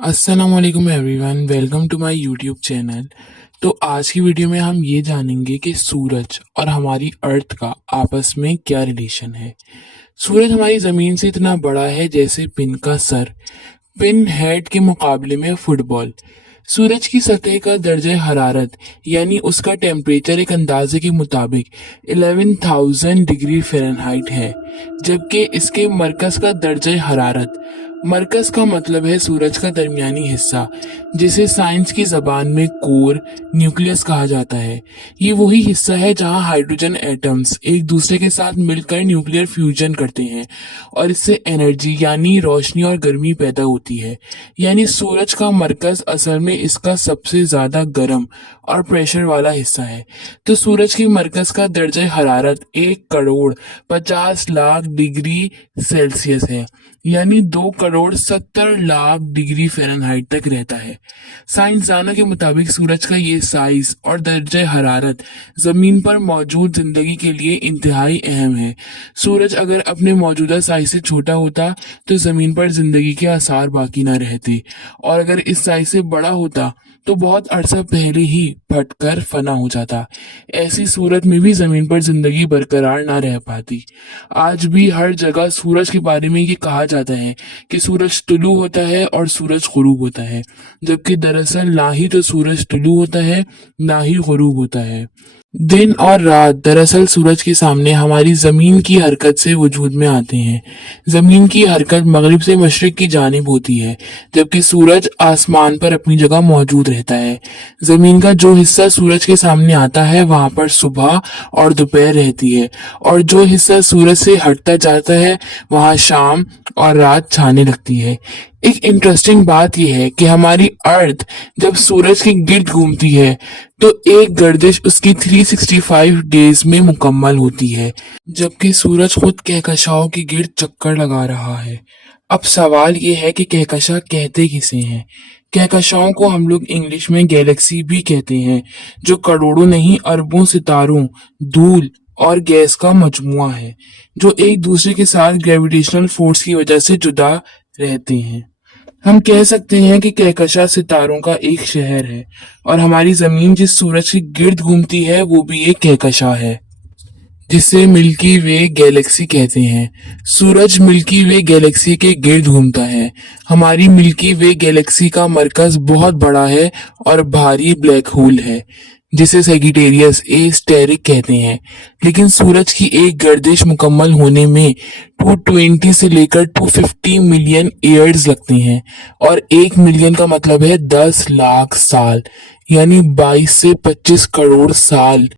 अस्सलाम वालेकुम everyone, welcome to my YouTube channel. तो आज की वीडियो में हम ये जानेंगे कि सूरज और हमारी अर्थ का आपस में क्या रिलेशन है। सूरज हमारी ज़मीन से इतना बड़ा है जैसे पिन का सर, पिन हेड के मुकाबले में फुटबॉल। सूरज की सतह का दर्जा हरारत यानी उसका टेम्परेचर एक अंदाजे के मुताबिक 11,000 डिग्री फ़ारेनहाइट है, जबकि इसके मरकज़ का दर्जा हरारत, मरकज़ का मतलब है सूरज का दरमियानी हिस्सा, जिसे साइंस की ज़बान में कोर, न्यूक्लियस कहा जाता है। ये वही हिस्सा है जहाँ हाइड्रोजन एटम्स एक दूसरे के साथ मिलकर न्यूक्लियर फ्यूजन करते हैं और इससे एनर्जी यानी रोशनी और गर्मी पैदा होती है। यानी सूरज का मरकज़ असल में इसका सबसे ज़्यादा गर्म और प्रेशर वाला हिस्सा है। तो सूरज के मरकज़ का दर्जा हरारत 1,50,00,000 डिग्री सेल्सियस है, यानी 2,70,00,000 डिग्री फ़ारेनहाइट तक रहता है। साइंसदानों के मुताबिक सूरज का ये साइज और दर्जा हरारत ज़मीन पर मौजूद ज़िंदगी के लिए इंतहाई अहम है। सूरज अगर अपने मौजूदा साइज से छोटा होता तो ज़मीन पर ज़िंदगी के आसार बाकी न रहते, और अगर इस साइज से बड़ा होता तो बहुत अरसा पहले ही फटकर फना हो जाता। ऐसी सूरत में भी ज़मीन पर ज़िंदगी बरकरार ना रह पाती। आज भी हर जगह सूरज के बारे में ये कहा जाता है कि सूरज तुलू होता है और सूरज गुरूब होता है, जबकि दरअसल ना ही तो सूरज तुलू होता है ना ही गुरूब होता है। दिन और रात दरअसल सूरज के सामने हमारी ज़मीन की हरकत से वजूद में आते हैं। ज़मीन की हरकत मगरिब से मशरिक की जानिब होती है, जबकि सूरज आसमान पर अपनी जगह मौजूद रहता है। ज़मीन का जो हिस्सा सूरज के सामने आता है वहाँ पर सुबह और दोपहर रहती है, और जो हिस्सा सूरज से हटता जाता है वहाँ शाम और रात छाने लगती है। एक इंटरेस्टिंग बात यह है कि हमारी अर्थ जब सूरज के गिर्द घूमती है तो एक गर्दिश उसकी 365 डेज में मुकम्मल होती है, जबकि सूरज खुद कहकशाओं के गिर्द चक्कर लगा रहा है। अब सवाल ये है कि कहकशा कहते किसे हैं। कहकशाओं को हम लोग इंग्लिश में गैलेक्सी भी कहते हैं, जो करोड़ों नहीं अरबों सितारों, धूल और गैस का मजमुआ है, जो एक दूसरे के साथ ग्रेविटेशनल फोर्स की वजह से जुदा रहते हैं। हम कह सकते हैं कि कहकशा सितारों का एक शहर है, और हमारी जमीन जिस सूरज के गिर्द घूमती है वो भी एक कहकशा है, जिसे मिल्की वे गैलेक्सी कहते हैं। सूरज मिल्की वे गैलेक्सी के गिर्द घूमता है। हमारी मिल्की वे गैलेक्सी का मरकज बहुत बड़ा है और भारी ब्लैक होल है, जिसे सेजिटेरियस ए स्टेरिक कहते हैं। लेकिन सूरज की एक गर्दिश मुकम्मल होने में 220 से लेकर 250 मिलियन ईयर्स लगते हैं, और 1 मिलियन का मतलब है 10 लाख साल, यानी 22 से 25 करोड़ साल